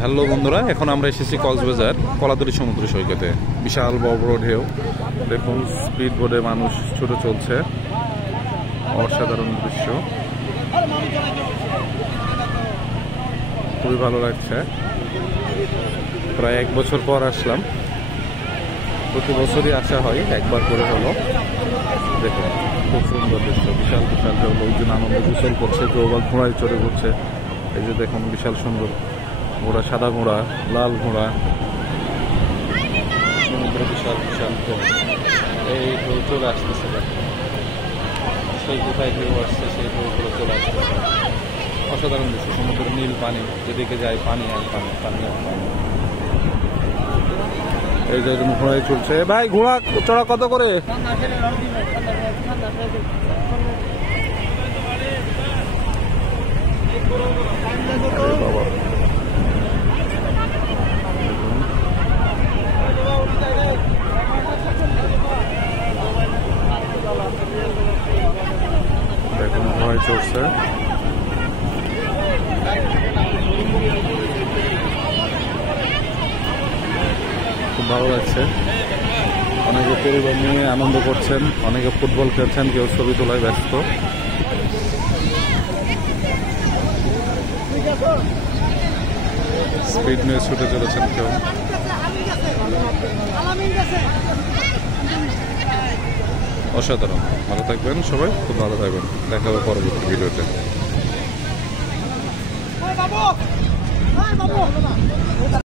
Hello বন্ধুরা, এখন আমরা এসেছি কক্সবাজার কলাতলী সমুদ্র সৈকতে। বিশাল বড় বড় ঢেউ, দেখুন স্পিড বোটে মানুষ ছুটে চলছে, অসাধারণ দৃশ্য, খুবই ভালো লাগছে। প্রায় 1 বছর পর আসলাম, প্রতি বছরই আসা হয়, একবার করে হলো। দেখুন খুব সুন্দর দৃশ্য, বিশাল বিশাল ঢেউ, লোকজন আনন্দ গোসল করছে, কেউ আবার ঘোড়ায় চড়ে ঘুরছে। এই যে দেখুন বিশাল সুন্দর ঘোড়া, সাদা ঘোড়া, লাল ঘোড়া, সমুদ্র বিশাল বিশাল ঢেউ। এই ঢেউ চলে আসতেছে, সেই কোথায় ঢেউ আসছে সেই ঢেউগুলো চলে আসতেছে। অসাধারণ দৃশ্য, সমুদ্রের নীল পানি, যেদিকে যায় পানি আর পানি, পানি আর পানি। এই যে ঘোড়ায় চলছে। ভাই ঘোড়া চড়া কত করে? বাবা দেখুন ঘোড়ায় চড়ছে, খুব ভালো লাগছে। অনেকে পরিবার নিয়ে আনন্দ করছেন, অনেকে ফুটবল খেলছেন, কেউ ছবি তোলায় ব্যস্ত। স্পিড নিয়ে ছুটে চলেছেন কেউ। অসাধারণ, ভালো থাকবেন সবাই, খুব ভালো থাকবেন, দেখা হবে পরবর্তী ভিডিওতে।